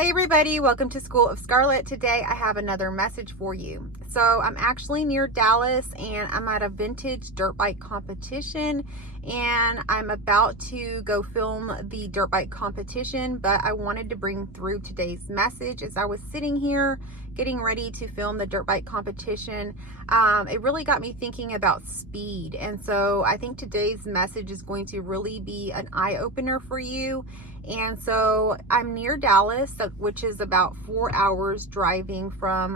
Hey everybody, welcome to School of Scarlett. Today I have another message for you. So I'm actually near Dallas and I'm at a vintage dirt bike competition and I'm about to go film the dirt bike competition, but I wanted to bring through today's message as I was sitting here getting ready to film the dirt bike competition. It really got me thinking about speed, and so I think today's message is going to really be an eye-opener for you. And so I'm near Dallas, which is about 4 hours driving from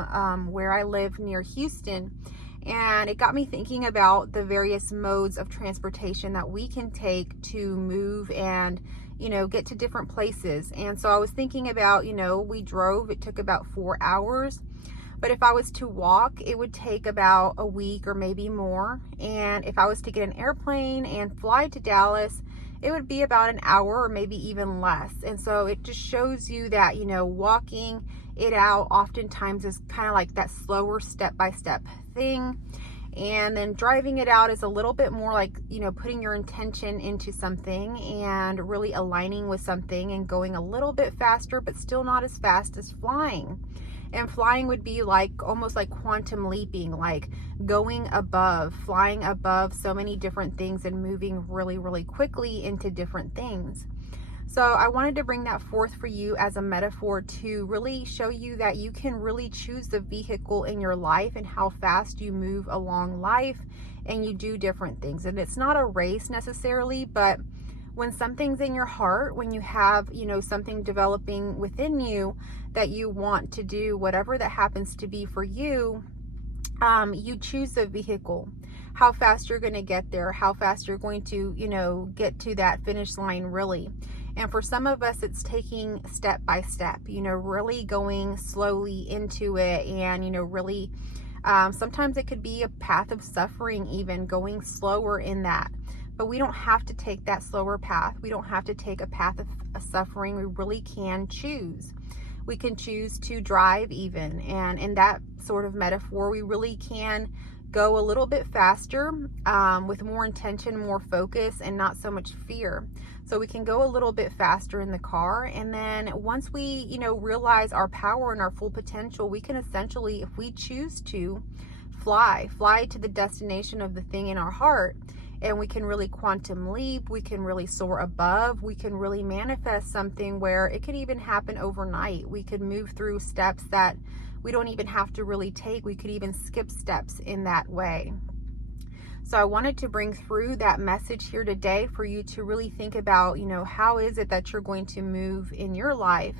where I live near Houston. And it got me thinking about the various modes of transportation that we can take to move and, get to different places. And so I was thinking about, we drove, it took about 4 hours. But if I was to walk, it would take about a week or maybe more. And if I was to get an airplane and fly to Dallas, it would be about an hour or maybe even less. And so it just shows you that, walking it out oftentimes is kind of like that slower step-by-step thing. And then driving it out is a little bit more like, putting your intention into something and really aligning with something and going a little bit faster, but still not as fast as flying. And flying would be like almost like quantum leaping, like going above, flying above so many different things and moving really, really quickly into different things. So I wanted to bring that forth for you as a metaphor to really show you that you can really choose the vehicle in your life and how fast you move along life and you do different things. And it's not a race necessarily, but when something's in your heart, when you have, something developing within you that you want to do, whatever that happens to be for you, you choose the vehicle, how fast you're going to get there, how fast you're going to, get to that finish line really. And for some of us, it's taking step by step, really going slowly into it and, really, sometimes it could be a path of suffering, even going slower in that. But we don't have to take that slower path. We don't have to take a path of suffering. We really can choose. We can choose to drive even. And in that sort of metaphor, we really can go a little bit faster with more intention, more focus, and not so much fear. So we can go a little bit faster in the car. And then once we, realize our power and our full potential, we can essentially, if we choose to, fly to the destination of the thing in our heart. And we can really quantum leap, we can really soar above, we can really manifest something where it could even happen overnight. We could move through steps that we don't even have to really take. We could even skip steps in that way. So I wanted to bring through that message here today for you to really think about, how is it that you're going to move in your life?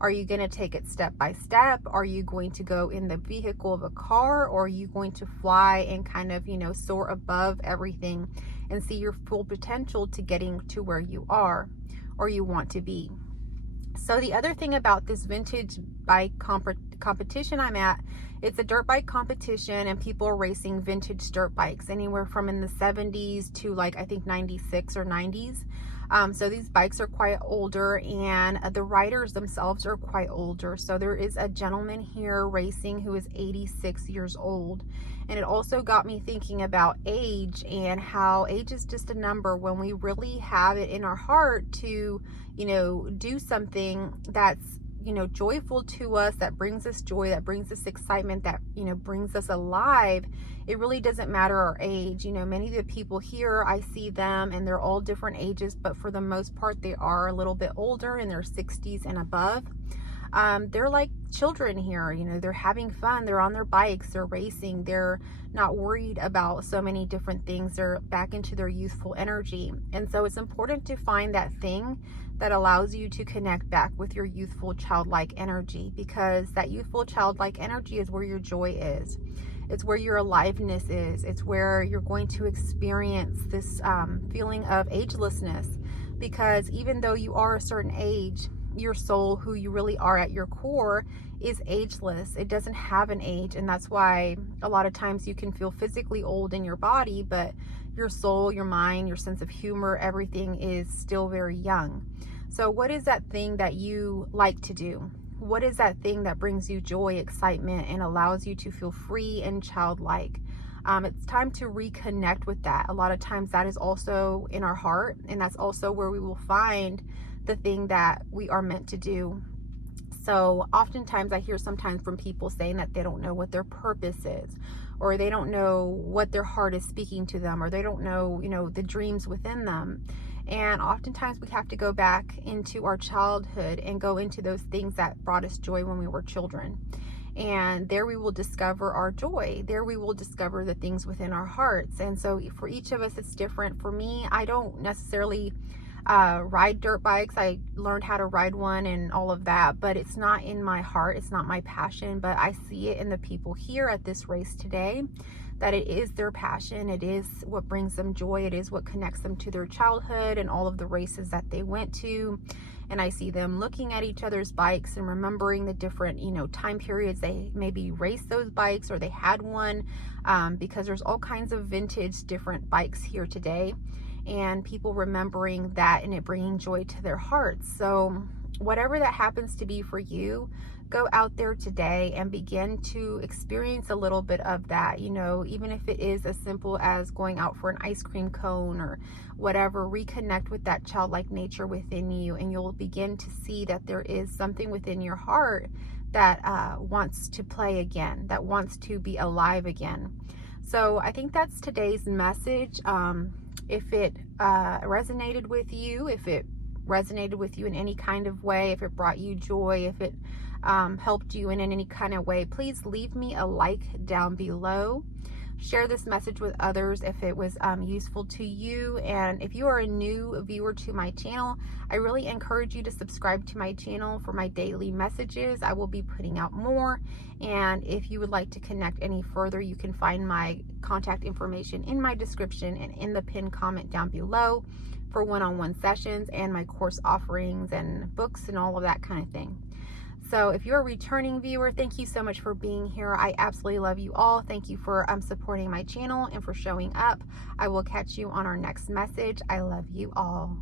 Are you going to take it step by step? Are you going to go in the vehicle of a car? Or are you going to fly and kind of, soar above everything and see your full potential to getting to where you are or you want to be? So the other thing about this vintage bike competition I'm at, it's a dirt bike competition and people are racing vintage dirt bikes anywhere from in the 70s to like, I think 96 or 90s. So these bikes are quite older and the riders themselves are quite older. So there is a gentleman here racing who is 86 years old. And it also got me thinking about age and how age is just a number when we really have it in our heart to, do something that's, joyful to us, that brings us joy, that brings us excitement, that, brings us alive. It really doesn't matter our age. Many of the people here, I see them and they're all different ages, but for the most part, they are a little bit older in their 60s and above. They're like children here, they're having fun, they're on their bikes, they're racing, they're not worried about so many different things, they're back into their youthful energy. And so it's important to find that thing that allows you to connect back with your youthful childlike energy, because that youthful childlike energy is where your joy is. It's where your aliveness is. It's where you're going to experience this feeling of agelessness, because even though you are a certain age, your soul, who you really are at your core, is ageless. It doesn't have an age. And that's why a lot of times you can feel physically old in your body, but your soul, your mind, your sense of humor, everything is still very young. So what is that thing that you like to do? What is that thing that brings you joy, excitement, and allows you to feel free and childlike? It's time to reconnect with that. A lot of times that is also in our heart, and that's also where we will find the thing that we are meant to do. So oftentimes I hear sometimes from people saying that they don't know what their purpose is, or they don't know what their heart is speaking to them, or they don't know, the dreams within them. And oftentimes we have to go back into our childhood and go into those things that brought us joy when we were children. And there we will discover our joy. There we will discover the things within our hearts. And so for each of us, it's different. For me, I don't necessarily ride dirt bikes. I learned how to ride one and all of that, but it's not in my heart. It's not my passion, but I see it in the people here at this race today, that it is their passion. It is what brings them joy. It is what connects them to their childhood and all of the races that they went to. And I see them looking at each other's bikes and remembering the different, time periods they maybe raced those bikes, or they had one, because there's all kinds of vintage different bikes here today, and people remembering that and it bringing joy to their hearts. So whatever that happens to be for you, go out there today and begin to experience a little bit of that, even if it is as simple as going out for an ice cream cone or whatever. Reconnect with that childlike nature within you, and you'll begin to see that there is something within your heart that wants to play again, that wants to be alive again. So I think that's today's message. If it resonated with you, in any kind of way, if it brought you joy, if it helped you in any kind of way, please leave me a like down below. Share this message with others if it was useful to you. And if you are a new viewer to my channel, I really encourage you to subscribe to my channel for my daily messages. I will be putting out more. And if you would like to connect any further, you can find my contact information in my description and in the pinned comment down below for one-on-one sessions and my course offerings and books and all of that kind of thing. So if you're a returning viewer, thank you so much for being here. I absolutely love you all. Thank you for supporting my channel and for showing up. I will catch you on our next message. I love you all.